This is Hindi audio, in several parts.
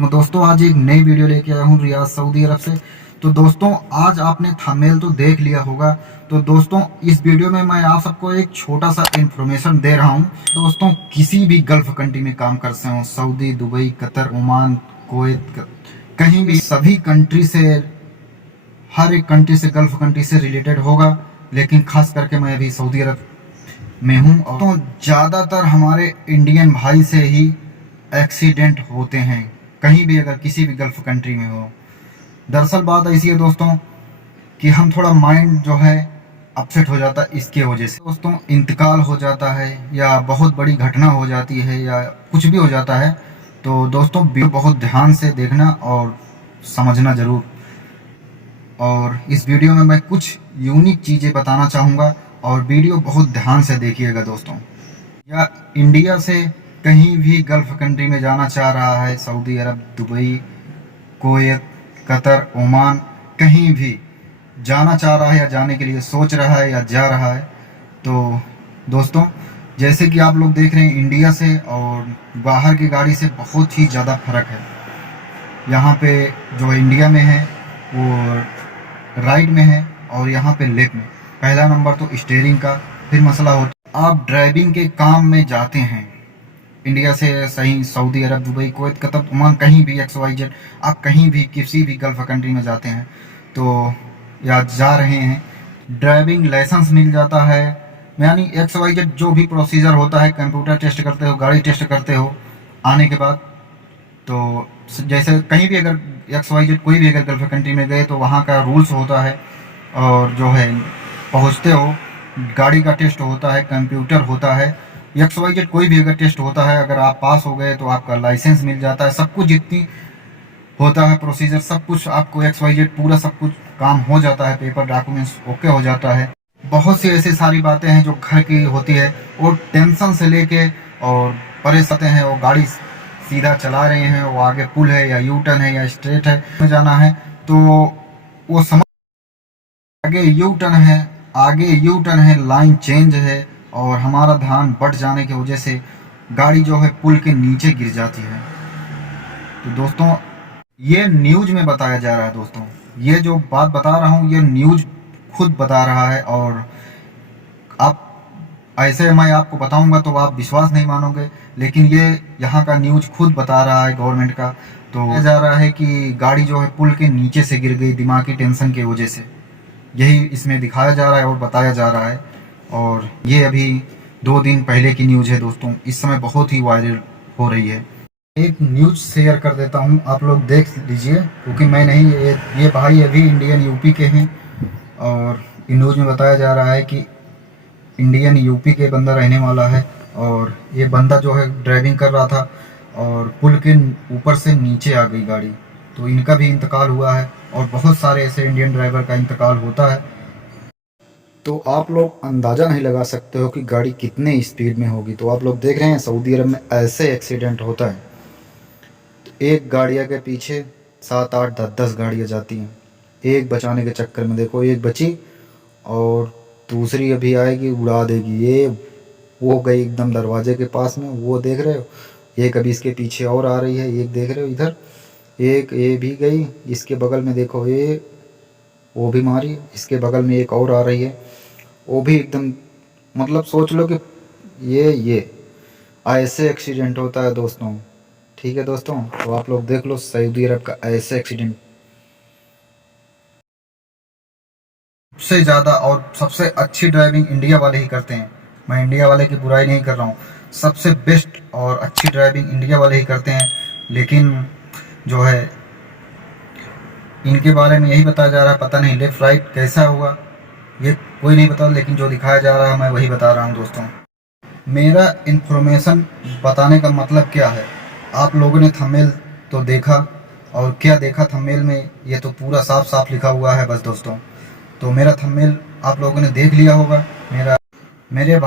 दोस्तों आज एक नई वीडियो लेके आया हूँ रियाद सऊदी अरब से। तो दोस्तों आज आपने थंबनेल तो देख लिया होगा। तो दोस्तों इस वीडियो में मैं आप सबको एक छोटा सा इन्फॉर्मेशन दे रहा हूँ। दोस्तों किसी भी गल्फ कंट्री में काम करते हो, Saudi, Dubai, Qatar, Oman, Kuwait, कहीं भी, सभी कंट्री से, हर एक कंट्री से, गल्फ कंट्री से रिलेटेड होगा। लेकिन खास करके मैं अभी सऊदी अरब में हूँ। तो ज़्यादातर हमारे इंडियन भाई से ही एक्सीडेंट होते हैं, कहीं भी अगर किसी भी गल्फ कंट्री में हो। दरअसल बात ऐसी है दोस्तों कि हम थोड़ा माइंड जो है अपसेट हो जाता है, इसके वजह से दोस्तों इंतकाल हो जाता है या बहुत बड़ी घटना हो जाती है या कुछ भी हो जाता है। तो दोस्तों वीडियो बहुत ध्यान से देखना और समझना ज़रूर। और इस वीडियो में मैं कुछ यूनिक चीज़ें बताना चाहूँगा और वीडियो बहुत ध्यान से देखिएगा दोस्तों। या इंडिया से कहीं भी गल्फ कंट्री में जाना चाह रहा है, सऊदी अरब, दुबई, कुवैत, कतर, ओमान, कहीं भी जाना चाह रहा है या जाने के लिए सोच रहा है या जा रहा है, तो दोस्तों जैसे कि आप लोग देख रहे हैं इंडिया से और बाहर की गाड़ी से बहुत ही ज़्यादा फ़र्क है। यहाँ पे जो इंडिया में है वो राइट में है और यहाँ पे लेफ्ट में। पहला नंबर तो स्टीयरिंग का फिर मसला होता है। आप ड्राइविंग के काम में जाते हैं इंडिया से, सही सऊदी अरब, दुबई, कुवैत, कतर, ओमान, कहीं भी XYZ, आप कहीं भी किसी भी गल्फ कंट्री में जाते हैं तो या जा रहे हैं, ड्राइविंग लाइसेंस मिल जाता है। यानी XYZ जो भी प्रोसीजर होता है, कंप्यूटर टेस्ट करते हो, गाड़ी टेस्ट करते हो आने के बाद। तो जैसे कहीं भी अगर XYZ कोई भी अगर गल्फ कंट्री में गए तो वहाँ का रूल्स होता है और जो है पहुँचते हो गाड़ी का टेस्ट होता है, कंप्यूटर होता है, XYZ कोई भी अगर टेस्ट होता है, अगर आप पास हो गए तो आपका लाइसेंस मिल जाता है। सब कुछ जितनी होता है प्रोसीजर, सब कुछ आपको XYZ पूरा सब कुछ काम हो जाता है, पेपर डॉक्यूमेंट्स ओके हो जाता है। बहुत सी ऐसी सारी बातें हैं जो घर की होती है और टेंशन से लेके और परेशान हैं। वो गाड़ी सीधा चला रहे हैं, वो आगे पुल है या यू टर्न है या स्ट्रेट है में जाना है तो वो समझ, आगे यू टर्न है, आगे यू टर्न है, लाइन चेंज है और हमारा ध्यान बढ़ जाने की वजह से गाड़ी जो है पुल के नीचे गिर जाती है। तो दोस्तों ये न्यूज़ में बताया जा रहा है। दोस्तों ये जो बात बता रहा हूँ ये न्यूज़ खुद बता रहा है और आप ऐसे मैं आपको बताऊंगा तो आप विश्वास नहीं मानोगे, लेकिन ये यहाँ का न्यूज़ खुद बता रहा है गवर्नमेंट का। तो कहा जा रहा है कि गाड़ी जो है पुल के नीचे से गिर गई दिमागी टेंशन की वजह से, यही इसमें दिखाया जा रहा है और बताया जा रहा है। और ये अभी 2 दिन पहले की न्यूज़ है दोस्तों, इस समय बहुत ही वायरल हो रही है। एक न्यूज़ शेयर कर देता हूँ, आप लोग देख लीजिए, क्योंकि मैं नहीं, ये भाई अभी इंडियन यूपी के हैं और न्यूज़ में बताया जा रहा है कि इंडियन यूपी के बंदा रहने वाला है और ये बंदा जो है ड्राइविंग कर रहा था और पुल के ऊपर से नीचे आ गई गाड़ी, तो इनका भी इंतकाल हुआ है और बहुत सारे ऐसे इंडियन ड्राइवर का इंतकाल होता है। तो आप लोग अंदाज़ा नहीं लगा सकते हो कि गाड़ी कितने स्पीड में होगी। तो आप लोग देख रहे हैं सऊदी अरब में ऐसे एक्सीडेंट होता है, तो एक गाड़िया के पीछे 7 8 10 10 गाड़ियाँ जाती हैं। एक बचाने के चक्कर में देखो एक बची और दूसरी अभी आएगी उड़ा देगी। ये वो गई एकदम दरवाजे के पास में, वो देख रहे हो, एक अभी इसके पीछे और आ रही है, एक देख रहे हो इधर, एक ये भी गई, इसके बगल में देखो ये वो भी मारी, इसके बगल में एक और आ रही है, वो भी एकदम, मतलब सोच लो कि ये ऐसे एक्सीडेंट होता है दोस्तों। ठीक है दोस्तों, तो आप लोग देख लो सऊदी अरब का ऐसे एक्सीडेंट। सबसे ज़्यादा और सबसे अच्छी ड्राइविंग इंडिया वाले ही करते हैं। मैं इंडिया वाले की बुराई नहीं कर रहा हूँ, सबसे बेस्ट और अच्छी ड्राइविंग इंडिया वाले ही करते हैं। लेकिन जो है इनके बारे में यही बताया जा रहा है, पता नहीं लेफ़्ट राइट कैसा होगा ये कोई नहीं बता, लेकिन जो दिखाया जा रहा है मैं वही बता रहा हूँ दोस्तों। मेरा इन्फॉर्मेशन बताने का मतलब क्या है, आप लोगों ने थंबनेल तो देखा और क्या देखा थंबनेल में, ये तो पूरा साफ साफ लिखा हुआ है बस दोस्तों। तो मेरा थंबनेल आप लोगों ने देख लिया होगा। मेरे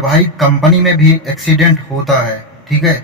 भाई कंपनी में भी एक्सीडेंट होता है, ठीक है।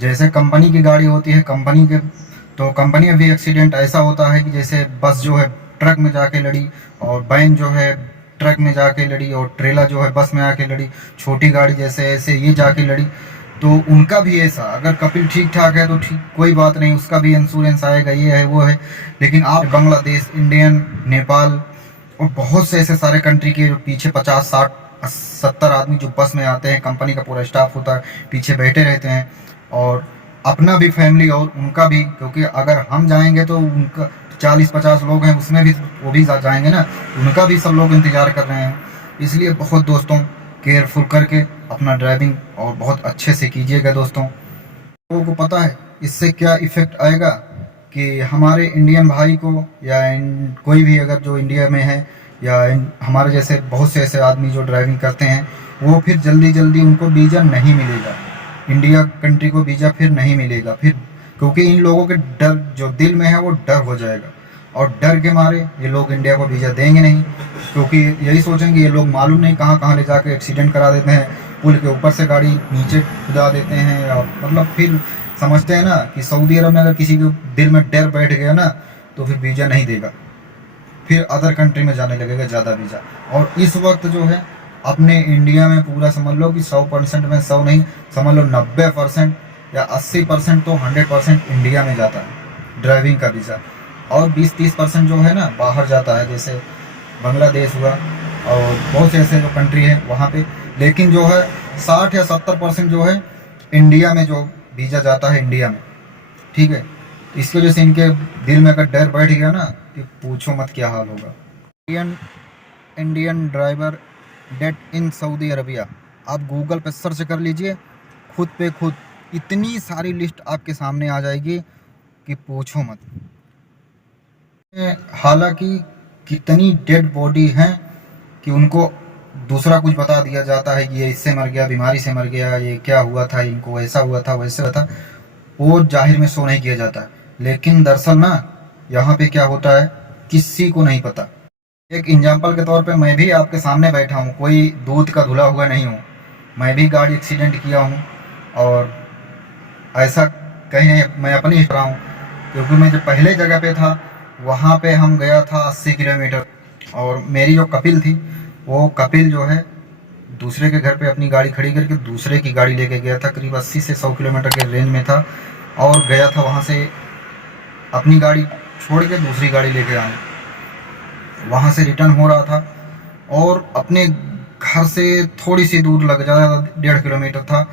जैसे कंपनी की गाड़ी होती है कंपनी के, तो कंपनी में भी एक्सीडेंट ऐसा होता है कि जैसे बस जो है ट्रक में जाके लड़ी और वैन जो है ट्रक में जाके लड़ी और ट्रेलर जो है बस में आके लड़ी, छोटी गाड़ी जैसे ऐसे ये जाके लड़ी। तो उनका भी ऐसा, अगर कपिल ठीक ठाक है तो ठीक, कोई बात नहीं, उसका भी इंश्योरेंस आएगा, ये है वो है। लेकिन आप बांग्लादेश, इंडियन, नेपाल और बहुत से ऐसे सारे कंट्री के जो पीछे 50 60 70 आदमी जो बस में आते हैं, कंपनी का पूरा स्टाफ होता है, पीछे बैठे रहते हैं, और अपना भी फैमिली और उनका भी, क्योंकि अगर हम जाएंगे तो उनका 40 50 लोग हैं, उसमें भी वो भी जाएंगे ना, उनका भी सब लोग इंतज़ार कर रहे हैं। इसलिए बहुत दोस्तों केयरफुल करके अपना ड्राइविंग और बहुत अच्छे से कीजिएगा दोस्तों। लोगों को पता है इससे क्या इफ़ेक्ट आएगा, कि हमारे इंडियन भाई को या कोई भी अगर जो इंडिया में है, या हमारे जैसे बहुत से ऐसे आदमी जो ड्राइविंग करते हैं, वो फिर जल्दी जल्दी उनको वीज़ा नहीं मिलेगा, इंडिया कंट्री को वीज़ा फिर नहीं मिलेगा फिर, क्योंकि इन लोगों के डर जो दिल में है वो डर हो जाएगा, और डर के मारे ये लोग इंडिया को वीज़ा देंगे नहीं, क्योंकि यही सोचेंगे ये लोग मालूम नहीं कहाँ कहाँ ले जाके एक्सीडेंट करा देते हैं, पुल के ऊपर से गाड़ी नीचे कूदा देते हैं, या मतलब फिर समझते हैं ना कि सऊदी अरब में अगर किसी के दिल में डर बैठ गया ना, तो फिर वीज़ा नहीं देगा, फिर अदर कंट्री में जाने लगेगा ज़्यादा वीज़ा। और इस वक्त जो है अपने इंडिया में पूरा समझ लो कि 100% में 100 नहीं, समझ लो 90% या 80% तो 100% इंडिया में जाता है ड्राइविंग का वीज़ा, और 20 30% जो है ना बाहर जाता है, जैसे बांग्लादेश हुआ और बहुत से ऐसे जो कंट्री है वहाँ पे। लेकिन जो है 60 या 70% जो है इंडिया में जो वीज़ा जाता है इंडिया में, ठीक है। इसकी वजह से इनके दिल में अगर डर बैठ गया ना, कि पूछो मत क्या हाल होगा। Indian Indian driver date in Saudi Arabia, आप गूगल पे सर्च कर लीजिए, खुद पे खुद इतनी सारी लिस्ट आपके सामने आ जाएगी कि पूछो मत। हालांकि कितनी डेड बॉडी हैं कि उनको दूसरा कुछ बता दिया जाता है कि ये इससे मर गया, बीमारी से मर गया, ये क्या हुआ था, इनको ऐसा हुआ था, वैसे हुआ था, वो जाहिर में शो नहीं किया जाता है। लेकिन दरअसल ना यहाँ पे क्या होता है किसी को नहीं पता। एक एग्जाम्पल के तौर पे मैं भी आपके सामने बैठा हूँ, कोई दूध का धुला हुआ नहीं हूँ, मैं भी गाड़ी एक्सीडेंट किया हूँ, और ऐसा कहीं नहीं, मैं अपनी ही रहा हूँ, क्योंकि मैं जो पहले जगह पे था वहाँ पे हम गया था 80 किलोमीटर, और मेरी जो कपिल थी, वो कपिल जो है दूसरे के घर पे अपनी गाड़ी खड़ी करके दूसरे की गाड़ी लेके गया था, करीब 80 से 100 किलोमीटर के रेंज में था, और गया था वहाँ से अपनी गाड़ी छोड़ के दूसरी गाड़ी लेके आने, वहाँ से रिटर्न हो रहा था, और अपने घर से थोड़ी सी दूर लग जाता, 1.5 किलोमीटर था।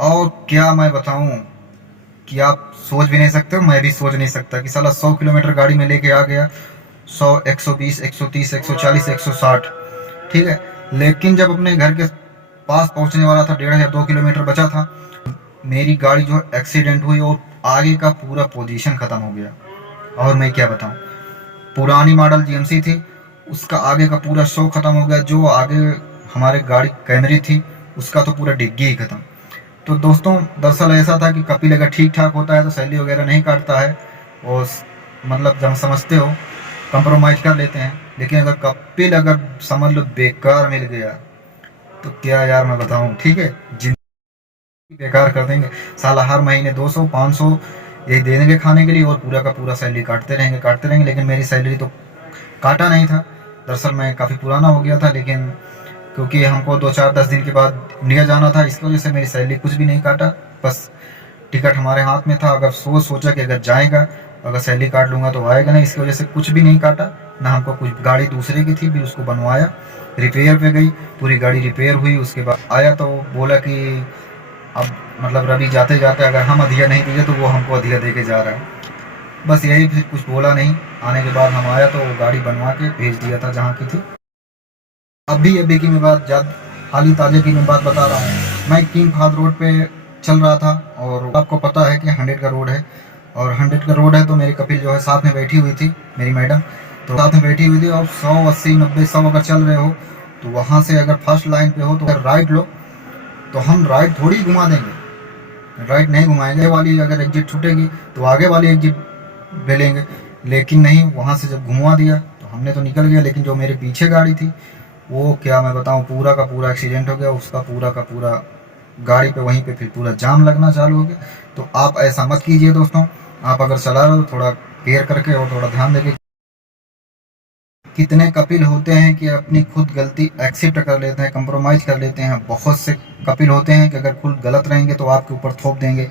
और क्या मैं बताऊँ कि आप सोच भी नहीं सकते, मैं भी सोच नहीं सकता कि साला 100 किलोमीटर गाड़ी में लेके आ गया, 100 120 130 140 160, ठीक है। लेकिन जब अपने घर के पास पहुंचने वाला था, 1.5 या 2 किलोमीटर बचा था, मेरी गाड़ी जो एक्सीडेंट हुई और आगे का पूरा पोजीशन ख़त्म हो गया। और मैं क्या बताऊं, पुरानी मॉडल जीएमसी थी, उसका आगे का पूरा शो ख़त्म हो गया, जो आगे हमारे गाड़ी कैमरी थी उसका तो पूरा डिग्गी ही ख़त्म। तो दोस्तों दरअसल ऐसा था कि कपिल अगर ठीक ठाक होता है तो सैलरी वगैरह नहीं काटता है, और मतलब जब समझते हो कंप्रोमाइज़ कर लेते हैं। लेकिन अगर कपिल अगर समझ लो बेकार मिल गया तो क्या यार मैं बताऊं, ठीक है, जिंदगी बेकार कर देंगे। साला हर महीने 200 500 यही दे देंगे खाने के लिए, और पूरा का पूरा सैलरी काटते रहेंगे। लेकिन मेरी सैलरी तो काटा नहीं था, दरअसल मैं काफ़ी पुराना हो गया था, लेकिन क्योंकि हमको 2 4 10 दिन के बाद इंडिया जाना था, इसकी वजह से मेरी सैलरी कुछ भी नहीं काटा, बस टिकट हमारे हाथ में था। अगर सोचा कि अगर जाएगा, अगर सैलरी काट लूँगा तो आएगा नहीं, इसकी वजह से कुछ भी नहीं काटा ना हमको कुछ। गाड़ी दूसरे की थी, फिर उसको बनवाया, रिपेयर पे गई, पूरी गाड़ी रिपेयर हुई, उसके बाद आया तो बोला कि अब मतलब रवि जाते जाते अगर हम अधिया नहीं दिए तो वो हमको अधिया दे के जा रहा है, बस यही, फिर कुछ बोला नहीं। आने के बाद हम आया तो वो गाड़ी बनवा के भेज दिया था जहाँ की थी। अभी की मैं बात हाल ही ताजे की मैं बात बता रहा हूँ। मैं किंग फाद रोड पे चल रहा था, और आपको पता है कि 100 का रोड है, और 100 का रोड है तो मेरी कपिल जो है साथ में बैठी हुई थी, मेरी मैडम तो साथ में बैठी हुई थी। और 100 80 90 100 अगर चल रहे हो तो वहाँ से अगर फर्स्ट लाइन पे हो तो अगर राइट लो तो हम राइट थोड़ी घुमा देंगे, राइट नहीं घुमाएंगे। वाली अगर एग्जिट छूटेगी तो आगे वाली एग्जिट ले लेंगे, लेकिन नहीं, वहाँ से जब घुमा दिया तो हमने तो निकल गया। लेकिन जो मेरे पीछे गाड़ी थी वो क्या मैं बताऊँ, पूरा का पूरा एक्सीडेंट हो गया उसका, पूरा का पूरा गाड़ी पे वहीं पे फिर पूरा जाम लगना चालू हो गया। तो आप ऐसा मत कीजिए दोस्तों, आप अगर चला रहे हो तो थोड़ा केयर करके और थोड़ा ध्यान देके, कितने कपिल होते हैं कि अपनी खुद गलती एक्सेप्ट कर लेते हैं, कंप्रोमाइज कर लेते हैं। बहुत से कपिल होते हैं कि अगर खुद गलत रहेंगे तो आपके ऊपर थोप देंगे,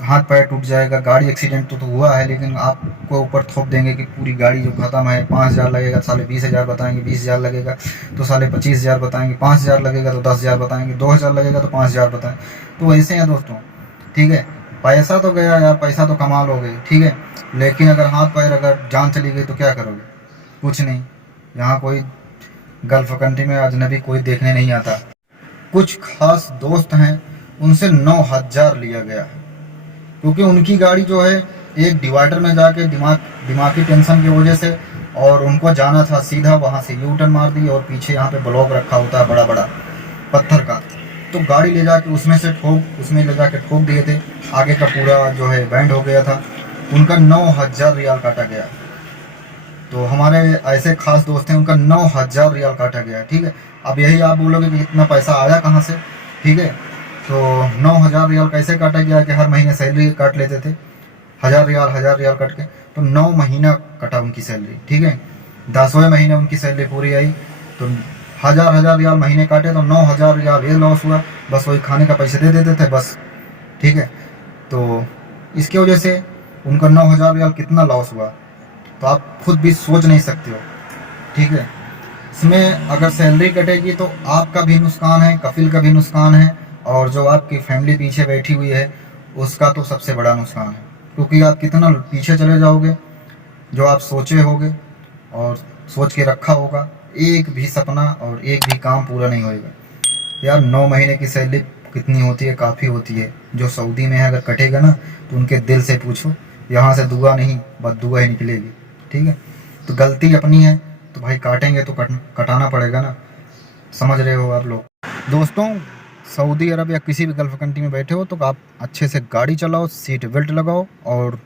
हाथ पैर टूट जाएगा, गाड़ी एक्सीडेंट तो हुआ है लेकिन आपको ऊपर थोप देंगे कि पूरी गाड़ी जो खत्म है, 5,000 लगेगा, साले 20,000 बताएंगे, 20,000 लगेगा तो साले 25,000 बताएंगे, 5,000 लगेगा तो 10,000 बताएंगे, 2,000 लगेगा तो 5,000 बताएं। तो ऐसे हैं दोस्तों, ठीक है। पैसा तो गया यार, पैसा तो कमा लोगे, ठीक है, लेकिन अगर हाथ पैर, अगर जान चली गई तो क्या करोगे? कुछ नहीं। यहाँ कोई गल्फ कंट्री में अजनबी कोई देखने नहीं आता। कुछ खास दोस्त हैं, उनसे 9,000 लिया गया है क्योंकि उनकी गाड़ी जो है एक डिवाइडर में जाके दिमागी टेंशन की वजह से, और उनको जाना था सीधा, वहाँ से यू टर्न मार दी और पीछे यहाँ पे ब्लॉक रखा होता है बड़ा बड़ा पत्थर का, तो गाड़ी ले जाके उसमें ले जाके ठोक दिए थे। आगे का पूरा जो है बैंड हो गया था। उनका 9,000 रियाल काटा गया। तो हमारे ऐसे खास दोस्त हैं, उनका 9,000 रियाल काटा गया, ठीक है। अब यही आप बोलोगे कि इतना पैसा आया कहाँ से, ठीक है। तो 9,000 रियाल कैसे काटा गया कि हर महीने सैलरी काट लेते थे, 1,000 रियाल कट के, तो 9 महीना कटा उनकी सैलरी, ठीक है। 10वें महीने उनकी सैलरी पूरी आई तो 1,000 रियाल महीने काटे तो 9,000 रियाल ये लॉस हुआ। बस वही खाने का पैसे दे देते थे बस, ठीक है। तो इसकी वजह से उनका 9,000 रियाल कितना लॉस हुआ तो आप खुद भी सोच नहीं सकते हो, ठीक है। इसमें अगर सैलरी कटेगी तो आपका भी नुकसान है, कफिल का भी नुकसान है, और जो आपकी फैमिली पीछे बैठी हुई है उसका तो सबसे बड़ा नुकसान है, क्योंकि आप कितना पीछे चले जाओगे, जो आप सोचे होगे और सोच के रखा होगा, एक भी सपना और एक भी काम पूरा नहीं होएगा। यार 9 महीने की सैलरी कितनी होती है? काफ़ी होती है। जो सऊदी में है अगर कटेगा ना तो उनके दिल से पूछो, यहाँ से दुआ नहीं बद्दुआ ही निकलेगी, ठीक है। तो गलती अपनी है तो भाई काटेंगे तो कटाना पड़ेगा ना, समझ रहे हो आप लोग। दोस्तों, सऊदी अरब या किसी भी गल्फ़ कंट्री में बैठे हो तो आप अच्छे से गाड़ी चलाओ, सीट बेल्ट लगाओ, और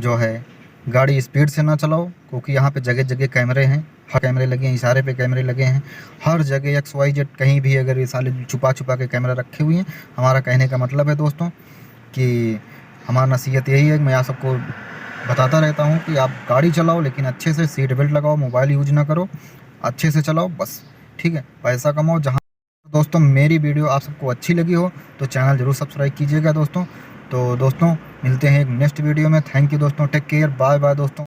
जो है गाड़ी स्पीड से ना चलाओ, क्योंकि यहाँ पे जगह जगह कैमरे हैं, हर कैमरे लगे हैं, इशारे पे कैमरे लगे हैं, हर जगह XYZ कहीं भी अगर ये साले छुपा छुपा के कैमरा रखे हुए हैं। हमारा कहने का मतलब है दोस्तों कि हमारा नसीहत यही है कि मैं आप सबको बताता रहता हूँ कि आप गाड़ी चलाओ लेकिन अच्छे से सीट बेल्ट लगाओ, मोबाइल यूज ना करो, अच्छे से चलाओ बस, ठीक है। पैसा कमाओ जहाँ। दोस्तों, मेरी वीडियो आप सबको अच्छी लगी हो तो चैनल ज़रूर सब्सक्राइब कीजिएगा दोस्तों। तो दोस्तों, मिलते हैं एक नेक्स्ट वीडियो में। थैंक यू दोस्तों, टेक केयर, बाय बाय दोस्तों।